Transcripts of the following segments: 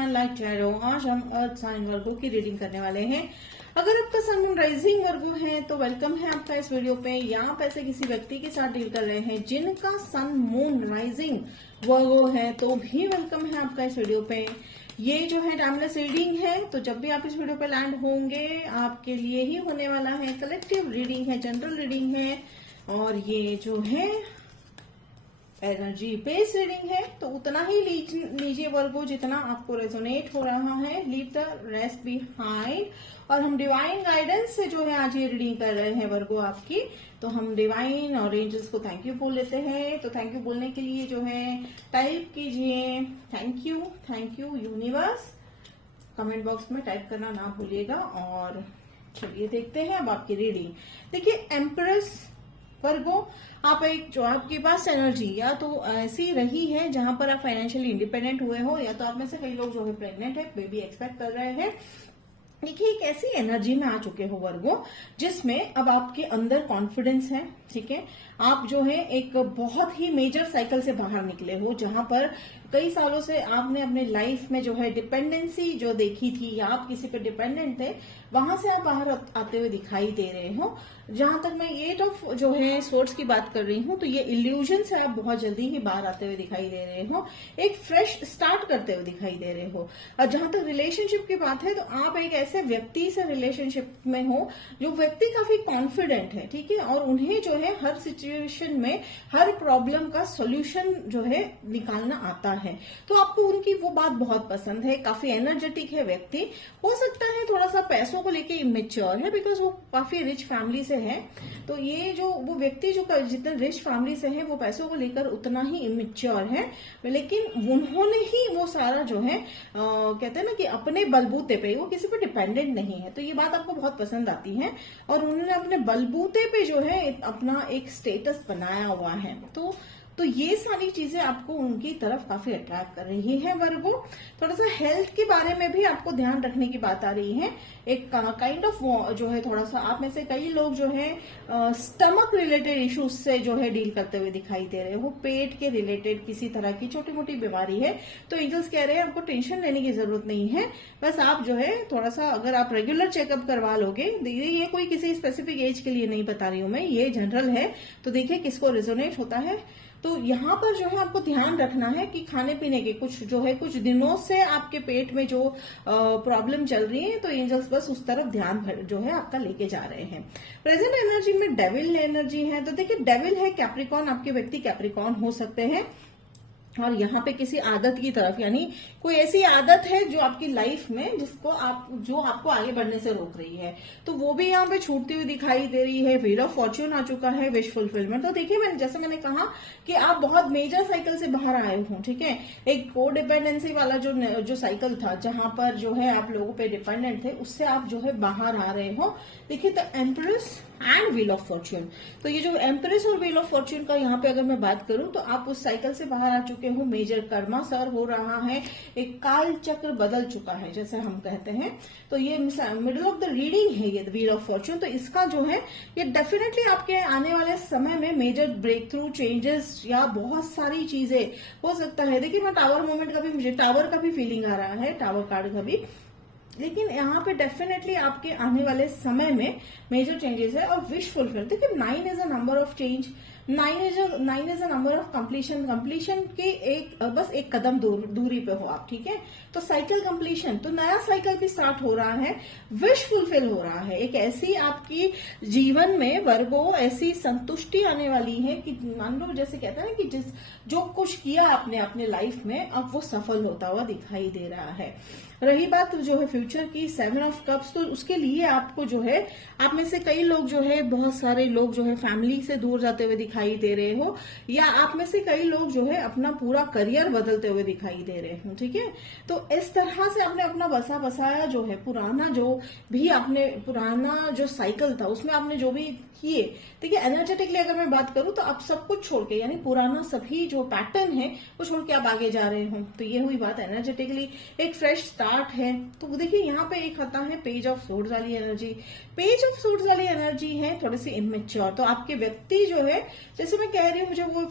Everyone, like tarot. आज हम अर्थ sign वर्गो की रीडिंग करने वाले हैं। अगर आपका सन मून राइजिंग वर्गो है तो वेलकम है आपका इस वीडियो पे। या आप ऐसे किसी व्यक्ति के साथ डील कर रहे हैं जिनका सन मून राइजिंग वर्गो है तो भी वेलकम है आपका इस वीडियो पे। ये जो है टाइमलेस रीडिंग है, तो जब भी आप इस वीडियो पे लैंड होंगे आपके लिए ही होने वाला है। कलेक्टिव रीडिंग है, जनरल रीडिंग है, और ये जो है एनर्जी बेस्ड रीडिंग है। तो उतना ही लीजिए वर्गो जितना आपको रेजोनेट हो रहा है। Leave the rest behind. और हम डिवाइन गाइडेंस से जो है आज ये रीडिंग कर रहे हैं वर्गो आपकी। तो हम डिवाइन और एंजल्स को थैंक यू बोल लेते हैं। तो थैंक यू बोलने के लिए जो है टाइप कीजिए thank you universe. Comment box में टाइप करना ना भूलिएगा। और चलिए देखते हैं अब आपकी रीडिंग। देखिए एम्प्रेस वर्गो, आप एक जो आपके पास एनर्जी या तो ऐसी रही है जहां पर आप फाइनेंशियली इंडिपेंडेंट हुए हो, या तो आप में से कई लोग जो है प्रेग्नेंट है, बेबी एक्सपेक्ट कर रहे हैं। देखिए एक ऐसी एनर्जी में आ चुके हो वर्गो जिसमें अब आपके अंदर कॉन्फिडेंस है। ठीक है, आप जो है एक बहुत ही मेजर साइकिल से बाहर निकले हो जहां पर कई सालों से आपने अपने लाइफ में जो है डिपेंडेंसी जो देखी थी या आप किसी पे डिपेंडेंट थे, वहां से आप बाहर आते हुए दिखाई दे रहे हो। जहां तक मैं एट ऑफ जो है सोर्ड्स की बात कर रही हूं तो ये इल्यूजन से आप बहुत जल्दी ही बाहर आते हुए दिखाई दे रहे हो, एक फ्रेश स्टार्ट करते हुए दिखाई दे रहे हो। और जहां तक रिलेशनशिप की बात है तो आप एक ऐसे व्यक्ति से रिलेशनशिप में हो जो व्यक्ति काफी कॉन्फिडेंट है। ठीक है, और उन्हें जो है हर सिचुएशन में हर प्रॉब्लम का सोल्यूशन जो है निकालना आता है। तो आपको उनकी वो बात बहुत पसंद है। काफी एनर्जेटिक है व्यक्ति। हो सकता है थोड़ा सा पैसों को लेके इमेच्योर है बिकॉज वो काफी रिच फैमिली से है। तो ये जो वो व्यक्ति जो जितने रिच फैमिली से है वो पैसों को लेकर उतना ही इमेच्योर है, लेकिन उन्होंने ही वो सारा जो है कहते हैं ना कि अपने बलबूते पे, वो किसी पे डिपेंडेंट नहीं है। तो ये बात आपको बहुत पसंद आती है और उन्होंने अपने बलबूते पे जो है अपना एक स्टेटस बनाया हुआ है। तो ये सारी चीजें आपको उनकी तरफ काफी अट्रैक्ट कर रही है वर्गो। थोड़ा सा हेल्थ के बारे में भी आपको ध्यान रखने की बात आ रही है। एक काइंड ऑफ जो है थोड़ा सा आप में से कई लोग जो है स्टमक रिलेटेड इश्यूज से जो है डील करते हुए दिखाई दे रहे हो। पेट के रिलेटेड किसी तरह की छोटी मोटी बीमारी है तो एंजल्स कह रहे हैं आपको टेंशन लेने की जरूरत नहीं है। बस आप जो है थोड़ा सा अगर आप रेगुलर चेकअप करवा लोगे, ये कोई किसी स्पेसिफिक एज के लिए नहीं बता रही हूं मैं, ये जनरल है। तो देखिए किसको रेजोनेट होता है। तो यहाँ पर जो है आपको ध्यान रखना है कि खाने पीने के कुछ दिनों से आपके पेट में जो प्रॉब्लम चल रही है, तो एंजल्स बस उस तरफ ध्यान जो है आपका लेके जा रहे हैं। प्रेजेंट एनर्जी में डेविल एनर्जी है। तो देखिए डेविल है कैप्रिकॉन, आपके व्यक्ति कैप्रिकॉन हो सकते हैं। और यहाँ पे किसी आदत की तरफ, यानी कोई ऐसी आदत है जो आपकी लाइफ में जो आपको आगे बढ़ने से रोक रही है, तो वो भी यहाँ पे छूटती हुई दिखाई दे रही है। व्हील ऑफ फॉर्च्यून आ चुका है, विश फुलफिलमेंट। तो देखिए जैसे मैंने कहा कि आप बहुत मेजर साइकिल से बाहर आए हो। ठीक है, एक को डिपेंडेंसी वाला जो साइकिल था जहां पर जो है आप लोगों पे डिपेंडेंट थे, उससे आप जो है बाहर आ रहे हो। देखिए the empress and wheel of Fortune. तो ये जो एम्प्रेस और व्हील ऑफ फॉर्च्यून का यहाँ पे अगर मैं बात करूं तो आप उस साइकिल से बाहर आ चुके हो। मेजर कर्मा सर हो रहा है, एक काल चक्र बदल चुका है जैसे हम कहते हैं। तो ये मिडिल ऑफ द रीडिंग है ये व्हील ऑफ फॉर्च्यून। तो इसका जो है ये डेफिनेटली आपके आने वाले समय में मेजर ब्रेक थ्रू चेंजेस या बहुत सारी चीजें हो सकता है। देखिए मैं टावर मोमेंट का भी, मुझे टावर का भी फीलिंग आ रहा है, टावर कार्ड का भी। लेकिन यहाँ पे डेफिनेटली आपके आने वाले समय में मेजर चेंजेस है। और विश फुलफिल, देखिए 9 is a number of change, 9 is a number of completion के बस एक कदम दूरी पे हो आप। ठीक है, तो साइकिल कंप्लीशन, तो नया साइकिल भी स्टार्ट हो रहा है, विश फुलफिल हो रहा है। एक ऐसी आपकी जीवन में वर्गो ऐसी संतुष्टि आने वाली है कि मान लो जैसे कहते हैं ना कि जो कुछ किया आपने अपने लाइफ में अब वो सफल होता हुआ दिखाई दे रहा है। रही बात जो है फ्यूचर की, 7 ऑफ कप्स, तो उसके लिए आपको जो है आप में से कई लोग जो है, बहुत सारे लोग जो है फैमिली से दूर जाते हुए दिखाई दे रहे हो, या आप में से कई लोग जो है अपना पूरा करियर बदलते हुए दिखाई दे रहे हो। ठीक है, तो इस तरह से आपने अपना बसाया जो है पुराना जो साइकिल था उसमें आपने जो भी किए। देखिए एनर्जेटिकली अगर मैं बात करूं तो आप सब कुछ छोड़ के, यानी पुराना सभी जो पैटर्न है वो छोड़ के आप आगे जा रहे हो। तो ये हुई बात एनर्जेटिकली, एक फ्रेश स्टार्ट है। तो देखिए यहाँ पे एक आता है पेज ऑफ सोर्ड्स वाली एनर्जी। पेज ऑफ सोर्ड्स वाली एनर्जी है थोड़ी सी इमेच्योर। तो आपके व्यक्ति जो है जैसे मैं कह रही हूँ, मुझे वो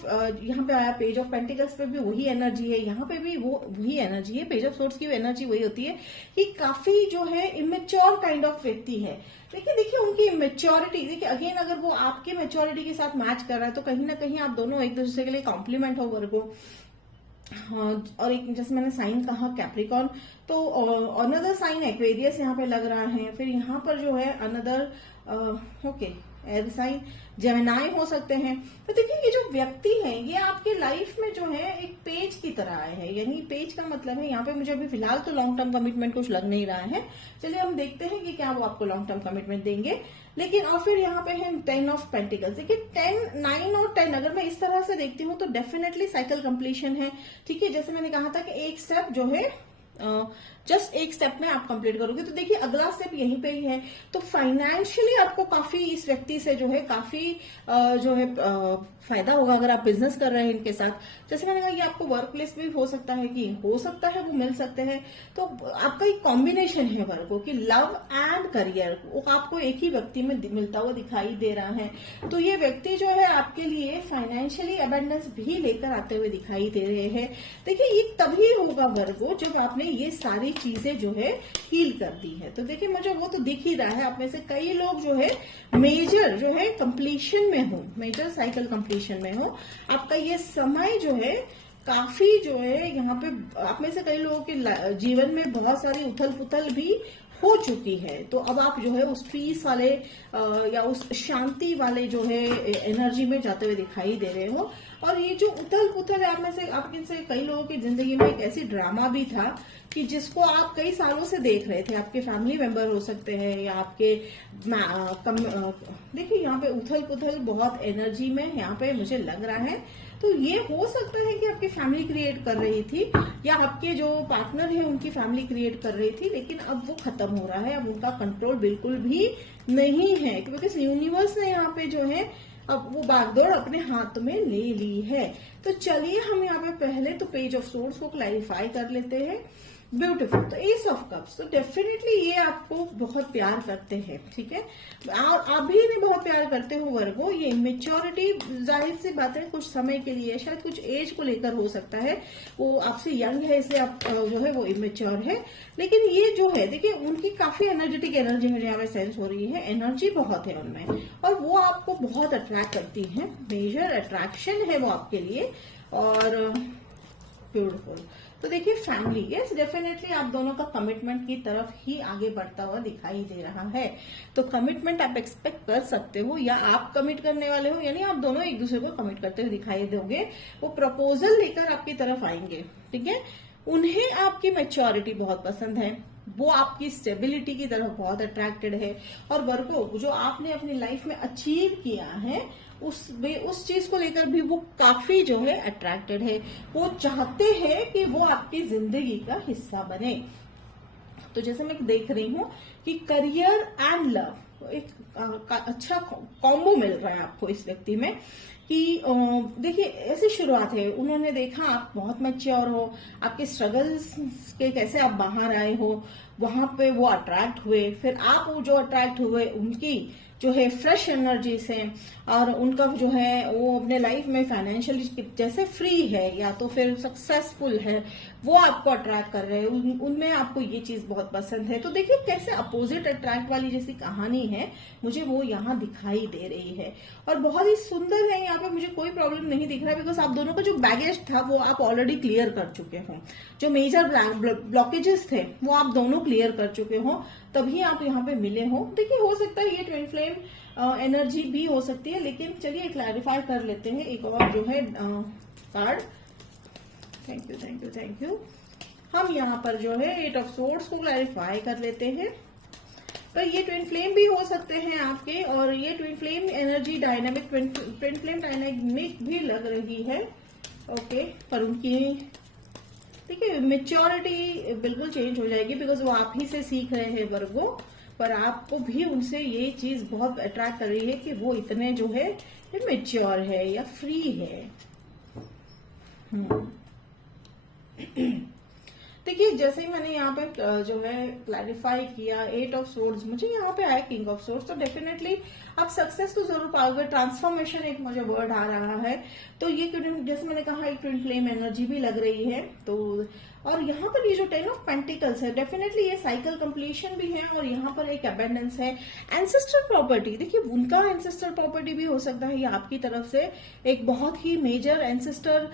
यहाँ पे आया पेज ऑफ पेंटिकल्स पे भी वही एनर्जी है, यहाँ पे भी वो वही एनर्जी है, पेज ऑफ सोर्ड्स की एनर्जी वही होती है कि काफी जो है इमेच्योर काइंड ऑफ व्यक्ति है। देखिए उनकी मेच्योरिटी, देखिए अगेन अगर वो आपकी मेच्योरिटी के साथ मैच कर रहा है तो कहीं ना कहीं आप दोनों एक दूसरे के लिए कॉम्प्लीमेंट हो वर्गो। हाँ, और एक जैसे मैंने साइन कहा कैप्रिकॉर्न, तो अनदर साइन एक्वेरियस यहाँ पे लग रहा है। फिर यहाँ पर जो है another okay air sign Gemini हो सकते हैं। तो देखिए ये जो व्यक्ति है ये आपके लाइफ में जो है एक पेज की तरह आए हैं, यानी पेज का मतलब है यहाँ पे मुझे अभी फिलहाल तो लॉन्ग टर्म कमिटमेंट कुछ लग नहीं रहा है। चलिए हम देखते हैं कि क्या वो आपको लॉन्ग टर्म कमिटमेंट देंगे। लेकिन और फिर यहाँ पे है 10 ऑफ पेंटिकल्स। देखिए 10, 9 और 10 अगर मैं इस तरह से देखती हूँ तो डेफिनेटली साइकिल कंप्लीशन है। ठीक है, जैसे मैंने कहा था कि एक स्टेप जो है जस्ट एक स्टेप में आप कंप्लीट करोगे, तो देखिए अगला स्टेप यहीं पे ही है। तो फाइनेंशियली आपको काफी इस व्यक्ति से जो है काफी जो है फायदा होगा अगर आप बिजनेस कर रहे हैं इनके साथ। जैसे मैंने कहा ये आपको वर्क प्लेस भी हो सकता है कि हो सकता है वो मिल सकते हैं। तो आपका एक कॉम्बिनेशन है वर्गो कि लव एंड करियर वो आपको एक ही व्यक्ति में मिलता हुआ दिखाई दे रहा है। तो ये व्यक्ति जो है आपके लिए फाइनेंशियली अबेंडेंस भी लेकर आते हुए दिखाई दे रहे हैं। देखिए ये तभी होगा वर्गो जब आपने ये सारी चीजें जो है हील कर दी है। तो देखिए मुझे वो तो दिख ही रहा है, आप में से कई लोग जो है मेजर जो है कंप्लीशन में हो, मेजर साइकिल कंप्लीशन में हो। आपका ये समय जो है काफी जो है यहाँ पे आप में से कई लोगों के जीवन में बहुत सारी उथल पुथल भी हो चुकी है। तो अब आप जो है उस पीस वाले या उस शांति वाले जो है एनर्जी में जाते हुए दिखाई दे रहे हो। और ये जो उथल पुथल है आप में से आपके से कई लोगों की जिंदगी में एक ऐसी ड्रामा भी था कि जिसको आप कई सालों से देख रहे थे। आपके फैमिली मेंबर हो सकते हैं या आपके देखिए यहाँ पे उथल पुथल बहुत एनर्जी में यहाँ पे मुझे लग रहा है। तो ये हो सकता है कि आपकी फैमिली क्रिएट कर रही थी या आपके जो पार्टनर है उनकी फैमिली क्रिएट कर रही थी, लेकिन अब वो खत्म हो रहा है। अब उनका कंट्रोल बिल्कुल भी नहीं है क्योंकि यूनिवर्स ने यहाँ पे जो है अब वो बागडोर अपने हाथ में ले ली है। तो चलिए हम यहाँ पे पहले तो पेज ऑफ सोर्ड्स को क्लैरिफाई कर लेते हैं। ब्यूटीफुल, तो एस ऑफ कप्स, तो डेफिनेटली ये आपको बहुत प्यार करते हैं। ठीक है, आप भी इन्हें बहुत प्यार करते हो वर्गो। ये मेच्योरिटी जाहिर सी बात है कुछ समय के लिए, शायद कुछ एज को लेकर हो सकता है। वो आपसे यंग है इसलिए आप जो है वो इमेच्योर है। लेकिन ये जो है देखिए उनकी काफी एनर्जेटिक एनर्जी मुझे यहाँ पे सेंस हो रही है, एनर्जी बहुत है उनमें और वो आपको बहुत अट्रैक्ट करती है। मेजर अट्रैक्शन है वो आपके लिए। और ब्यूटीफुल, तो देखिए फैमिली, यस डेफिनेटली आप दोनों का कमिटमेंट की तरफ ही आगे बढ़ता हुआ दिखाई दे रहा है। तो कमिटमेंट आप एक्सपेक्ट कर सकते हो या आप कमिट करने वाले हो, यानी आप दोनों एक दूसरे को कमिट करते हुए दिखाई दोगे। वो प्रपोजल लेकर आपकी तरफ आएंगे। ठीक है, उन्हें आपकी मैच्योरिटी बहुत पसंद है, वो आपकी स्टेबिलिटी की तरफ बहुत अट्रैक्टेड है। और वर्गो जो आपने अपनी लाइफ में अचीव किया है उस चीज को लेकर भी वो काफी जो है अट्रैक्टेड है। वो चाहते हैं कि वो आपकी जिंदगी का हिस्सा बने। तो जैसे मैं देख रही हूं कि करियर एंड लव एक अच्छा कॉम्बो मिल रहा है आपको इस व्यक्ति में कि देखिए ऐसी शुरुआत है। उन्होंने देखा आप बहुत मैच्योर हो, आपके स्ट्रगल्स के कैसे आप बाहर आए हो, वहां पे वो अट्रैक्ट हुए। फिर आप वो जो अट्रैक्ट हुए उनकी जो है फ्रेश एनर्जी से, और उनका जो है वो अपने लाइफ में फाइनेंशियली जैसे फ्री है या तो फिर सक्सेसफुल है, वो आपको अट्रैक्ट कर रहे हैं। उनमें आपको ये चीज बहुत पसंद है। तो देखिए कैसे अपोजिट अट्रैक्ट वाली जैसी कहानी है मुझे वो यहाँ दिखाई दे रही है और बहुत ही सुंदर है। यहाँ पे मुझे कोई प्रॉब्लम नहीं दिख रहा है बिकॉज आप दोनों का जो बैगेज था वो आप ऑलरेडी क्लियर कर चुके हो। जो मेजर ब्लॉकेजेस थे वो आप दोनों क्लियर कर चुके हो, तभी आप यहाँ पे मिले हो। देखिए हो सकता है ये ट्विन फ्लेम एनर्जी भी हो सकती है, लेकिन चलिए क्लैरिफाई कर लेते हैं एक और जो है card. Thank you thank you thank you. हम यहाँ पर जो है 8 ऑफ सोर्ड्स को क्लैरिफाई कर लेते हैं। पर ये ट्विन फ्लेम भी हो सकते हैं आपके, और ये twin flame energy dynamic twin flame dynamic भी लग रही है। ओके, पर उनकी देखिए मेच्योरिटी बिल्कुल चेंज हो जाएगी बिकॉज वो आप ही से सीख रहे हैं वर्गो। पर आपको भी उनसे ये चीज बहुत अट्रैक्ट कर रही है कि वो इतने जो है मेच्योर है या फ्री है। देखिए जैसे ही मैंने यहाँ पे जो है क्लैरिफाई किया 8 ऑफ सोर्ड्स, मुझे यहाँ पे आया किंग ऑफ सोर्ड्स, तो डेफिनेटली आप सक्सेस तो जरूर पाओगे। ट्रांसफॉर्मेशन एक मुझे वर्ड आ रहा है, तो ये जैसे मैंने कहा एक ट्विन फ्लेम एनर्जी भी लग रही है। तो और यहाँ पर ये जो 10 ऑफ पेंटिकल्स है, डेफिनेटली ये साइकिल कंप्लीशन भी है, और यहाँ पर एक अबेंडेंस है। एंसेस्टर प्रॉपर्टी, देखिए उनका एंसेस्टर प्रॉपर्टी भी हो सकता है, या आपकी तरफ से एक बहुत ही मेजर एंसेस्टर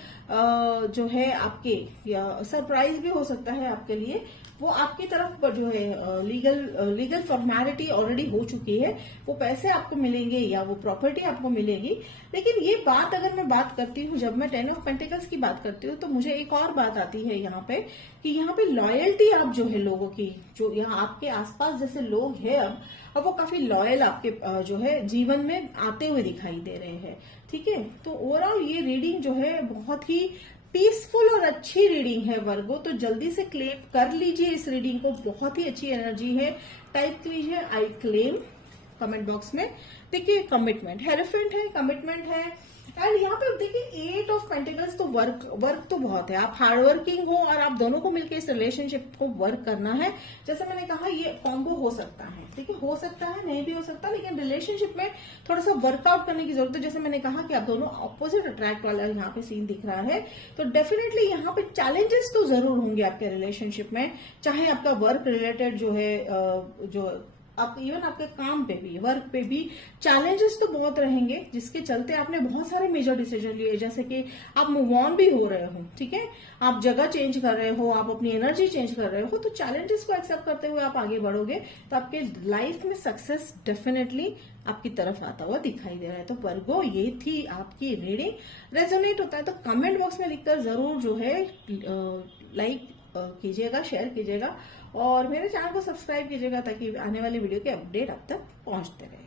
जो है आपके, या सरप्राइज भी हो सकता है आपके लिए। वो आपकी तरफ पर जो है लीगल फॉर्मेलिटी ऑलरेडी हो चुकी है, वो पैसे आपको मिलेंगे या वो प्रॉपर्टी आपको मिलेगी। लेकिन ये बात अगर मैं बात करती हूँ, जब मैं 10 ऑफ पेंटिकल्स की बात करती हूँ, तो मुझे एक और बात आती है यहाँ पे कि यहाँ पे लॉयल्टी आप जो है लोगों की, जो यहाँ आपके आसपास जैसे लोग हैं अब वो काफी लॉयल आपके जो है जीवन में आते हुए दिखाई दे रहे हैं। ठीक है, तो ओवरऑल ये रीडिंग जो है बहुत ही पीसफुल और अच्छी रीडिंग है वर्गो, तो जल्दी से क्लेम कर लीजिए इस रीडिंग को, बहुत ही अच्छी एनर्जी है। टाइप कीजिए आई क्लेम कमेंट बॉक्स में। देखिए कमिटमेंट, हेरोफेंट है, कमिटमेंट है, एंड यहाँ पे देखिए 8 ऑफ पेंटिकल्स, तो वर्क तो बहुत है। आप हार्डवर्किंग हो और आप दोनों को मिलकर इस रिलेशनशिप को वर्क करना है। जैसे मैंने कहा ये कॉम्बो हो सकता है, ठीक है, हो सकता है नहीं भी हो सकता, लेकिन रिलेशनशिप में थोड़ा सा वर्कआउट करने की जरूरत है। जैसे मैंने कहा कि आप दोनों ऑपोजिट अट्रैक्ट वाला यहाँ पे सीन दिख रहा है, तो डेफिनेटली यहाँ पे चैलेंजेस तो जरूर होंगे आपके रिलेशनशिप में, चाहे आपका वर्क रिलेटेड जो है जो आप इवन आपके काम पे भी, वर्क पे भी चैलेंजेस तो बहुत रहेंगे, जिसके चलते आपने बहुत सारे मेजर डिसीजन लिए, जैसे कि आप मूव ऑन भी हो रहे हो, ठीक है, आप जगह चेंज कर रहे हो, आप अपनी एनर्जी चेंज कर रहे हो, तो चैलेंजेस को एक्सेप्ट करते हुए आप आगे बढ़ोगे, तो आपके लाइफ में सक्सेस डेफिनेटली आपकी तरफ आता हुआ दिखाई दे रहा है। तो वर्गो ये थी आपकी रीडिंग। रेजोनेट होता है तो कमेंट बॉक्स में लिखकर जरूर जो है लाइक कीजिएगा, शेयर कीजिएगा, और मेरे चैनल को सब्सक्राइब कीजिएगा ताकि आने वाली वीडियो के अपडेट आप तक पहुंचते रहे।